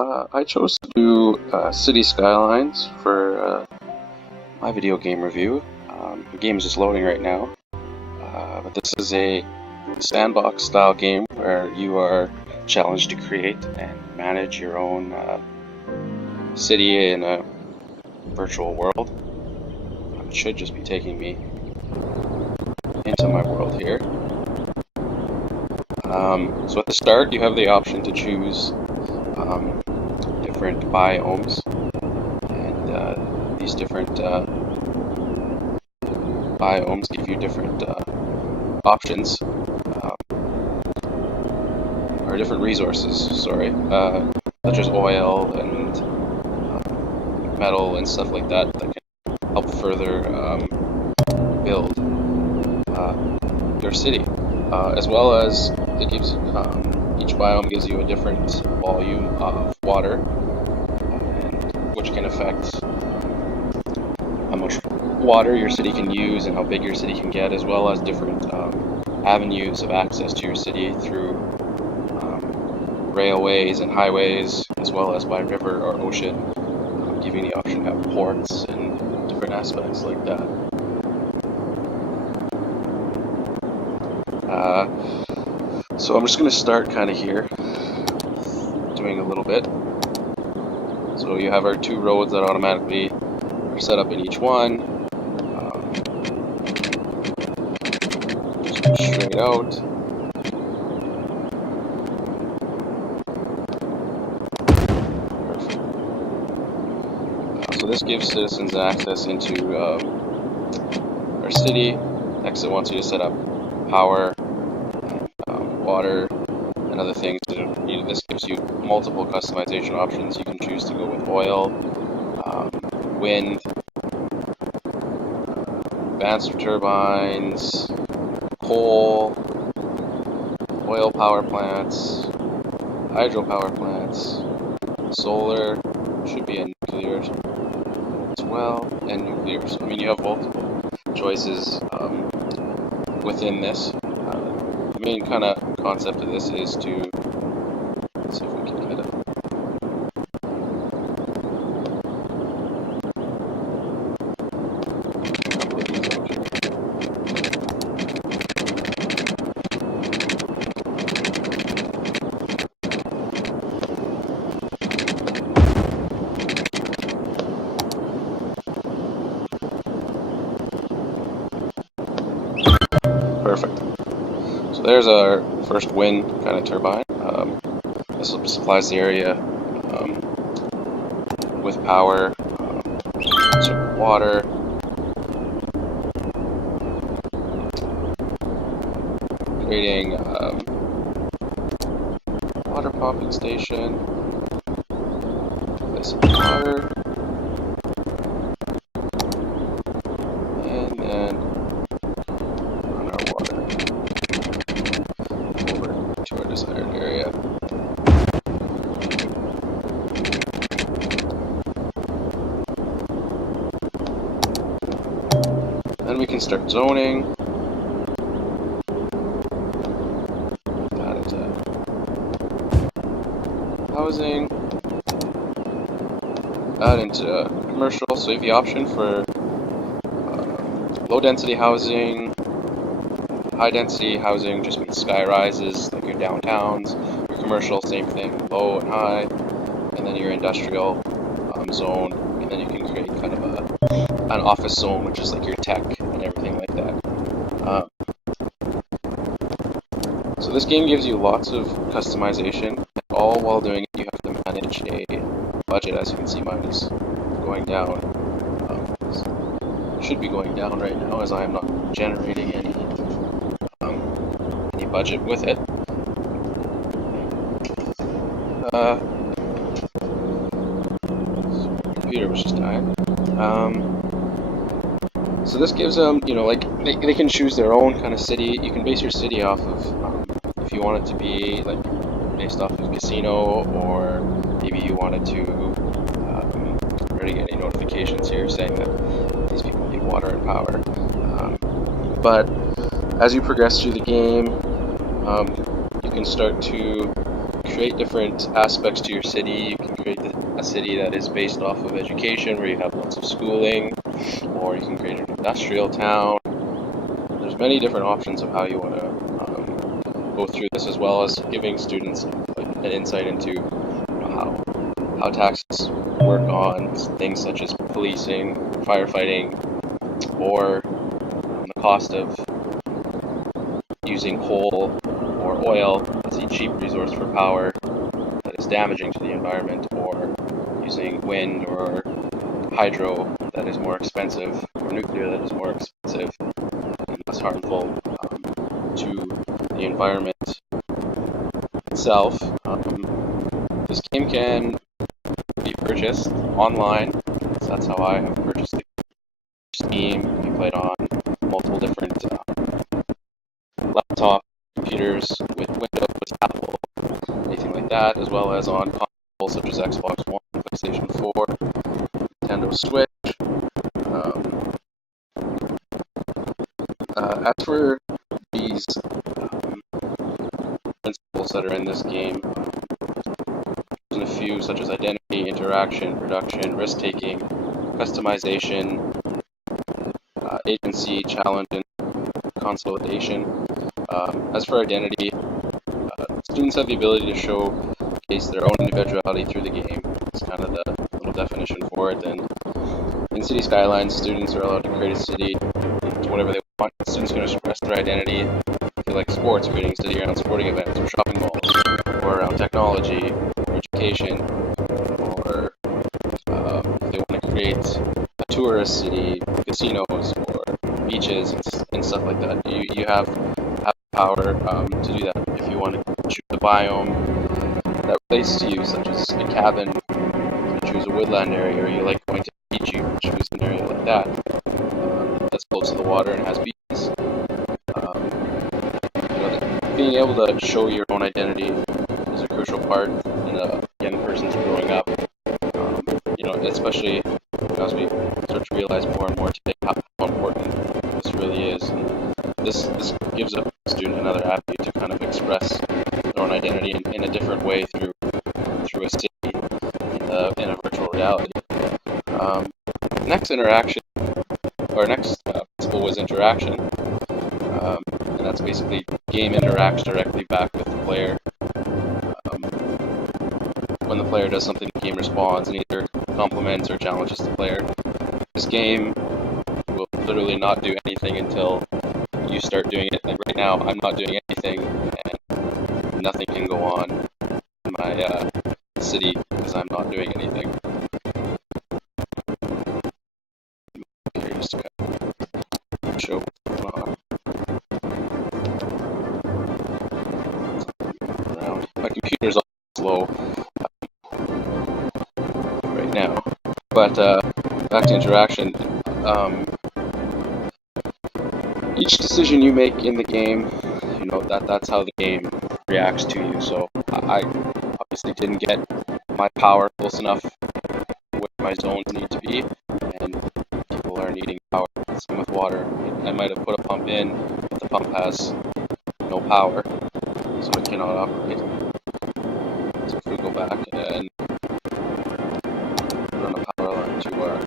I chose to do City Skylines for my video game review. The game is just loading right now, but this is a sandbox style game where you are challenged to create and manage your own city in a virtual world. It should just be taking me into my world here. So at the start you have the option to choose different biomes, and these different biomes give you different options, or different resources, such as oil and metal and stuff like that that can help further build your city, as well as it gives each biome gives you a different volume of water, and which can affect how much water your city can use and how big your city can get, as well as different avenues of access to your city through railways and highways, as well as by river or ocean, giving the option to have ports and different aspects like that. So I'm just going to start kind of here, doing a little bit. So you have our two roads that automatically are set up in each one. Just go straight out. Perfect. So this gives citizens access into our city. Next, it wants you to set up power, water, and other things. This gives you multiple customization options. You can choose to go with oil, wind, advanced turbines, coal, oil power plants, hydropower plants, solar, should be a nuclear as well, and nuclear. So, I mean, you have multiple choices within this. The main kind of concept of this is to see if we can kind of perfect. So there's our first wind kind of turbine. This supplies the area with power, so water, creating water pumping station, place some water, and then run our water over to our desired area. Then we can start zoning. That into housing. That into commercial. So you have the option for low density housing. High density housing just means sky rises, like your downtowns. Your commercial, same thing, low and high. And then your industrial zone. And then you can create kind of an office zone, which is like your tech and everything like that. So this game gives you lots of customization, and all while doing it you have to manage a budget. As you can see, mine is going down. It should be going down right now, as I am not generating any budget with it. Computer was just dying. So this gives them, like they can choose their own kind of city. You can base your city off of if you want it to be like based off of casino, or maybe you wanted to already get any notifications here saying that these people need water and power. But as you progress through the game, you can start to create different aspects to your city. You can a city that is based off of education, where you have lots of schooling, or you can create an industrial town. There's many different options of how you want to go through this, as well as giving students an insight into how taxes work on things such as policing, firefighting, or the cost of using coal or oil as a cheap resource for power that is damaging to the environment, or using wind or hydro that is more expensive, or nuclear that is more expensive and less harmful to the environment itself. This game can be purchased online, so that's how I have purchased it. Steam, you play it on multiple different laptop computers with Windows, Apple, anything like that, as well as on consoles such as Xbox One, PlayStation 4, Nintendo Switch. As for these principles that are in this game, there's a few such as identity, interaction, production, risk-taking, customization, agency, challenge, and consolidation. As for identity, students have the ability to showcase their own individuality through the game. It's kind of the little definition for it. And in City Skylines, students are allowed to create a city into whatever they want. Students can express their identity, if they like sports, creating a city around sporting events or shopping malls, or around technology, or education, or if they want to create a tourist city, casinos, or beaches and stuff like that. You have power to do that. If you want to choose a biome that relates to you, such as a cabin, you choose a woodland area, or you like going to the beach, you choose an area like that that's close to the water and has beaches. Being able to show your own identity is a crucial part in a young person's growing up. Especially as we start to realize more and more today how important this really is. And this gives a student another avenue to kind of express their own identity in a different way through a city in a virtual reality. Next principle was interaction, and that's basically the game interacts directly back with the player. When the player does something, the game responds and either compliments or challenges the player. This game will literally not do anything until you start doing it. Like right now, I'm not doing anything, and nothing can go on in my city because I'm not doing anything. Here, just to kind of show what's going on. Around. My computer's all slow right now, but back to interaction. Each decision you make in the game, that's how the game reacts to you. So I obviously didn't get my power close enough where my zones need to be, and people are needing power. Same with water. I might have put a pump in, but the pump has no power, so it cannot operate. So if we go back and run a power line to our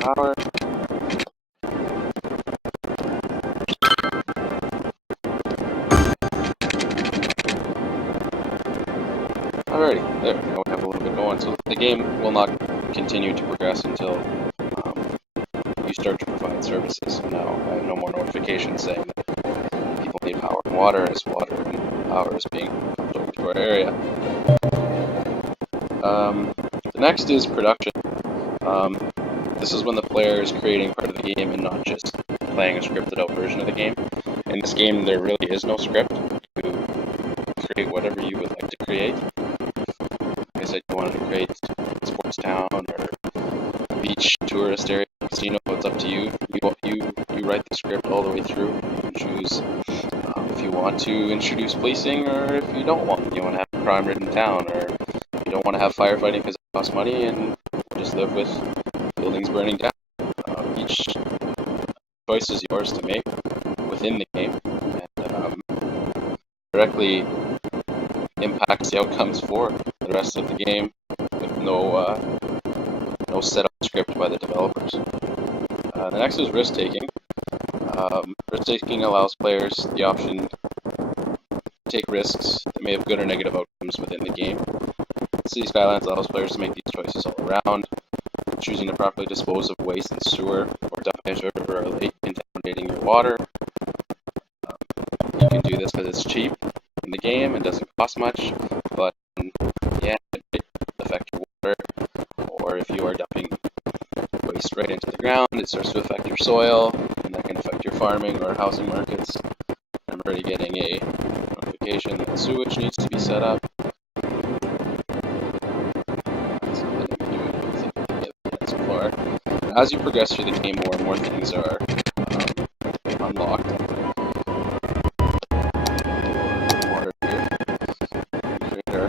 power. Alrighty, there, now we have a little bit going. So the game will not continue to progress until you start to provide services. So now I have no more notifications saying that people need power and water, as water and power is being pumped over to our area. The next is production. This is when the player is creating part of the game and not just playing a scripted out version of the game. In this game, there really is no script. You create whatever you would like to create. Like I said, you wanted to create a sports town or a beach tourist area, casino. It's up to you. You write the script all the way through. You choose if you want to introduce policing, or if you don't want. You want to have a crime-ridden town, or you don't want to have firefighting because it costs money, and just live with buildings burning down. Each choice is yours to make within the game, and directly impacts the outcomes for the rest of the game with no set up script by the developers. The next is risk-taking. Risk-taking allows players the option to take risks that may have good or negative outcomes within the game. City Skylines allows players to make these choices all around, choosing to properly dispose of waste in sewer or dumping into a river or lake, contaminating your water. You can do this because it's cheap in the game and doesn't cost much, but yeah, it might affect your water, or if you are dumping waste right into the ground, it starts to affect your soil, and that can affect your farming or housing markets. I'm already getting a notification that sewage needs to be set up. So far, as you progress through the game, more and more things are unlocked. Water here. Create our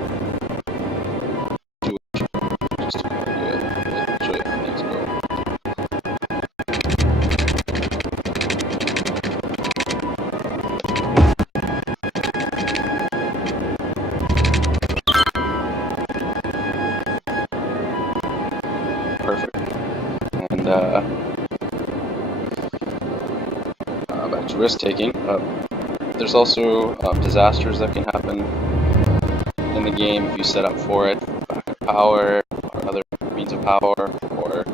sewage just to kind of show you how things go. Perfect. And back to risk-taking. There's also disasters that can happen in the game if you set up for it, backup power or other means of power, or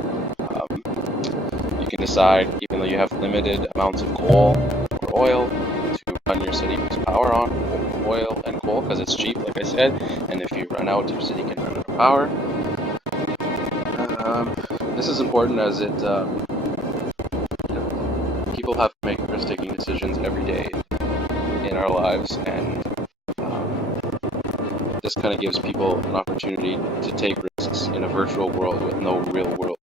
you can decide, even though you have limited amounts of coal or oil, to run your city's power on oil and coal because it's cheap, like I said, and if you run out, your city can run out of power. This is important as it people have to make risk-taking decisions every day in our lives, and this kind of gives people an opportunity to take risks in a virtual world with no real-world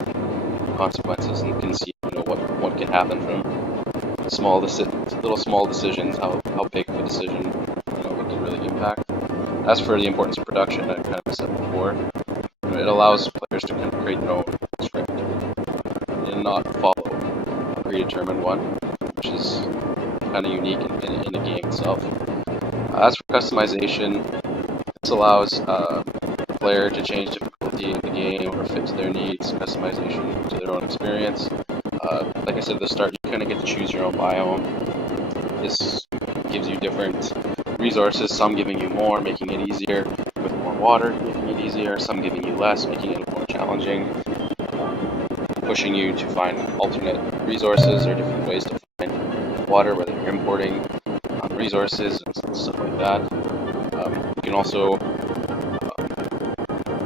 consequences, and can see what can happen from little small decisions, how big of a decision it can really impact. As for the importance of production, I kind of said before, it allows players to kind of create their own script and not follow a predetermined one, which is kind of unique in the game itself. As for customization, this allows the player to change difficulty in the game or fit to their needs, customization to their own experience. Like I said at the start, you kind of get to choose your own biome. This gives you different resources, some giving you more, making it easier, with more water, making it easier, some giving you less, making it more challenging, pushing you to find alternate resources or different ways to find water, whether you're importing resources and stuff like that. You can also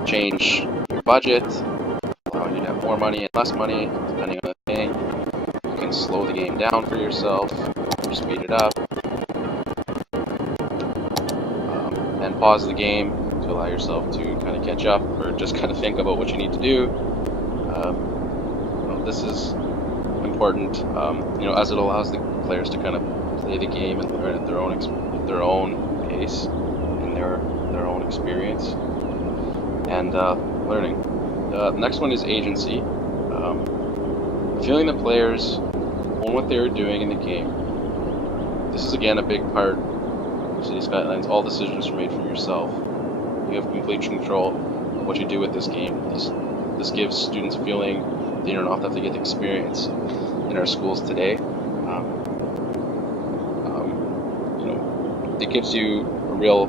change your budget, allowing you to have more money and less money, depending on the thing. You can slow the game down for yourself, or speed it up, and pause the game to allow yourself to kind of catch up, or just kind of think about what you need to do. This is important, as it allows the players to kind of play the game and learn at their own pace, and their own experience, and learning. The next one is agency. Feeling that players own what they are doing in the game. This is again a big part of City Skylines. All decisions are made for yourself. You have complete control of what you do with this game. This gives students a feeling they don't have to get experience in our schools today. It gives you a real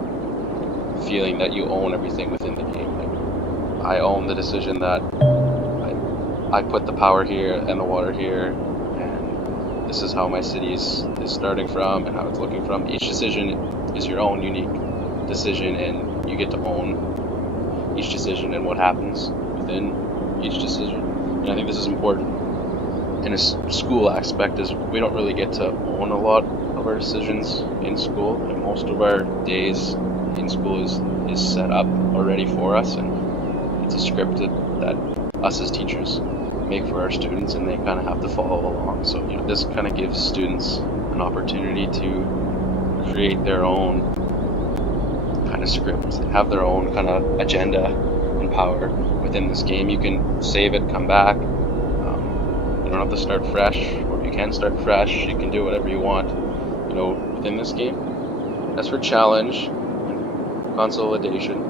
feeling that you own everything within the game. Like, I own the decision that I put the power here and the water here, and this is how my city is starting from and how it's looking from. Each decision is your own unique decision, and you get to own each decision and what happens within each decision. And I think this is important in a school aspect, is we don't really get to own a lot of our decisions in school, and most of our days in school is set up already for us, and it's a script that us as teachers make for our students, and they kind of have to follow along. So this kind of gives students an opportunity to create their own kind of script, have their own kind of agenda power within this game. You can save it, come back. You don't have to start fresh, or you can start fresh. You can do whatever you want, within this game. As for challenge and consolidation,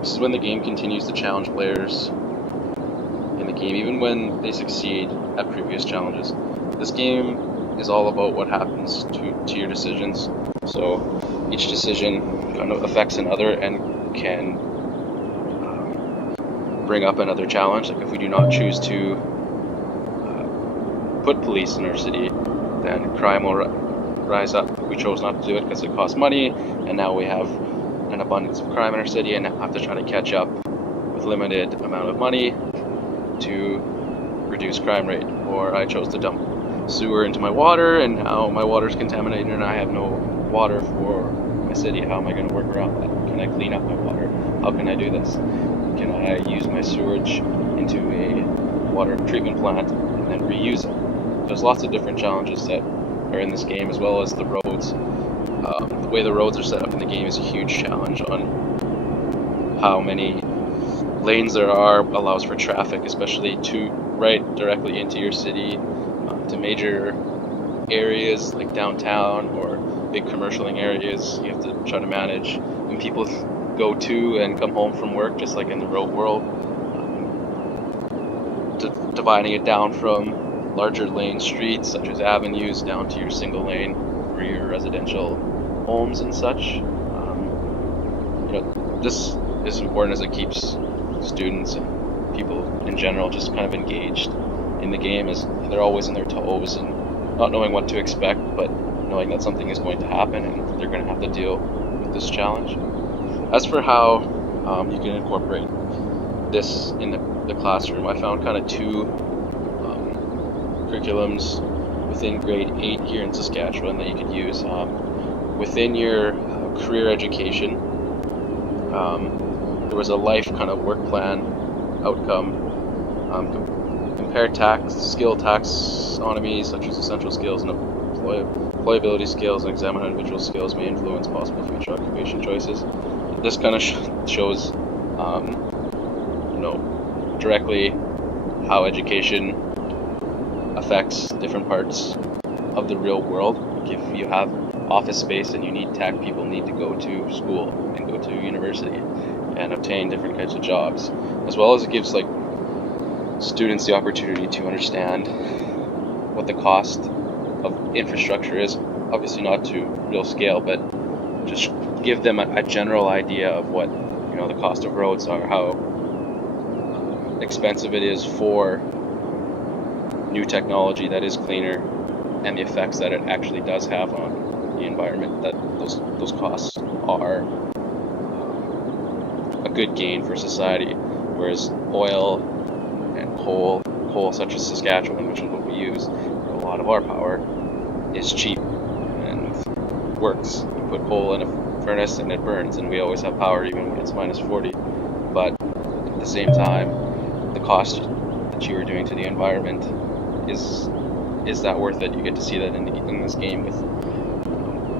this is when the game continues to challenge players in the game, even when they succeed at previous challenges. This game is all about what happens to your decisions. So each decision kind of affects another and can bring up another challenge. Like if we do not choose to put police in our city, then crime will rise up. We chose not to do it because it costs money, and now we have an abundance of crime in our city and have to try to catch up with limited amount of money to reduce crime rate. Or I chose to dump sewer into my water, and now my water is contaminated and I have no water for my city. How am I going to work around that? Can I clean up my water? How can I do this? Can I use my sewage into a water treatment plant and then reuse it? There's lots of different challenges that are in this game, as well as the roads. The way the roads are set up in the game is a huge challenge on how many lanes there are. Allows for traffic, especially right directly into your city, to major areas like downtown or big commercialing areas. You have to try to manage when people go to and come home from work, just like in the real world. Dividing it down from larger lane streets such as avenues down to your single lane for your residential homes and such. This is important as it keeps students and people in general just kind of engaged in the game, as they're always on their toes and not knowing what to expect, but knowing that something is going to happen and they're going to have to deal with this challenge. As for how you can incorporate this in the classroom, I found kind of two curriculums within grade 8 here in Saskatchewan that you could use. Within your career education, there was a life kind of work plan outcome. Compare skill taxonomies such as essential skills and employability skills, and examine how individual skills may influence possible future occupation choices. This kind of shows directly how education affects different parts of the real world. Like if you have office space and you need tech, people need to go to school and go to university and obtain different kinds of jobs, as well as it gives students the opportunity to understand what the cost of infrastructure is. Obviously not to real scale, but just give them a general idea of what the cost of roads are, how expensive it is for new technology that is cleaner, and the effects that it actually does have on the environment. That those costs are a good gain for society, whereas oil and coal such as Saskatchewan, which is what we use for a lot of our power, is cheap and works. You put coal in a furnace and it burns, and we always have power even when it's minus 40. But at the same time, the cost that you are doing to the environment is that worth it? You get to see that in this game with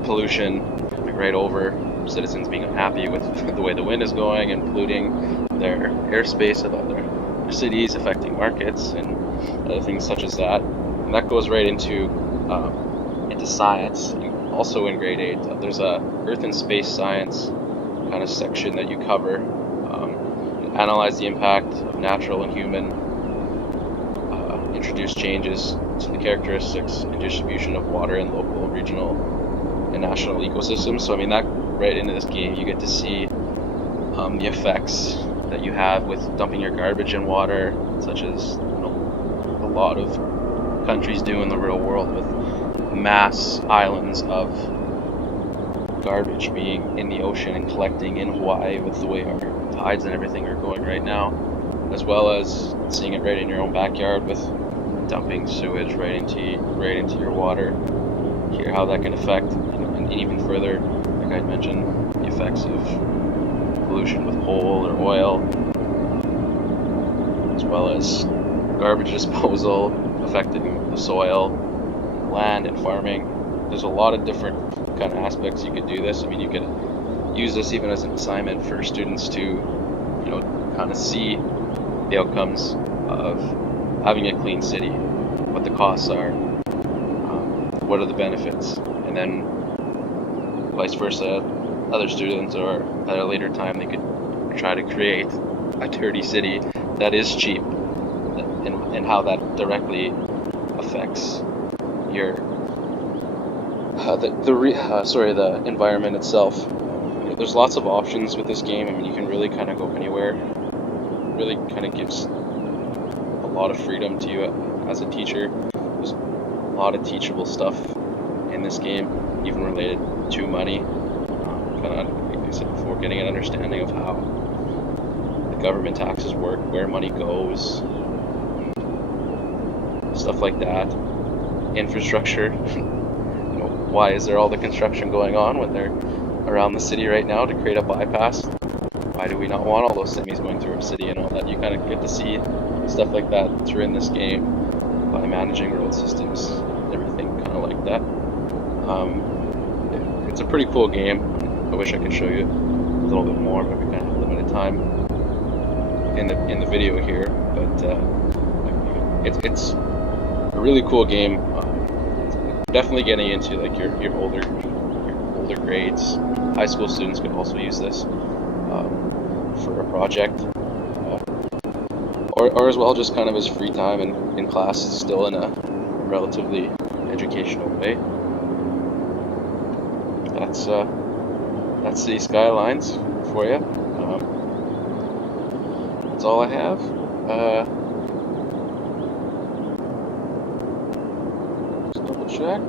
pollution coming right over, citizens being unhappy with the way the wind is going and polluting their airspace of other cities, affecting markets and other things such as that. And that goes right into science. Also in grade 8, there's a Earth and Space Science kind of section that you cover. Analyze the impact of natural and human, introduce changes to the characteristics and distribution of water in local, regional, and national ecosystems. So that right into this game, you get to see the effects that you have with dumping your garbage in water, such as a lot of countries do in the real world, with mass islands of garbage being in the ocean and collecting in Hawaii with the way our tides and everything are going right now, as well as seeing it right in your own backyard with dumping sewage right into your water. Hear how that can affect, and even further, like I mentioned, the effects of pollution with coal or oil, as well as garbage disposal affecting the soil, land, and farming. There's a lot of different kind of aspects you could do this. You could use this even as an assignment for students to, kind of see the outcomes of having a clean city, what the costs are, what are the benefits, and then vice versa, other students or at a later time they could try to create a dirty city that is cheap, and how that directly affects your the environment itself. There's lots of options with this game. I mean, you can really kind of go anywhere. It really kind of gives a lot of freedom to you as a teacher. There's a lot of teachable stuff in this game, even related to money. Kind of, like I said before, getting an understanding of how the government taxes work, where money goes, stuff like that. Infrastructure. Why is there all the construction going on when they're around the city right now to create a bypass? Why do we not want all those semis going through our city and all that? You kind of get to see stuff like that through in this game by managing road systems and everything kind of like that. It's a pretty cool game. I wish I could show you a little bit more, but we kind of have limited time in the video here. But it's a really cool game. Definitely getting into like your older grades. High school students could also use this for a project, or as well just kind of as free time in class, still in a relatively educational way. That's the Skylines for you. That's all I have. Just double check.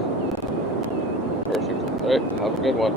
Perfect. Alright, have a good one.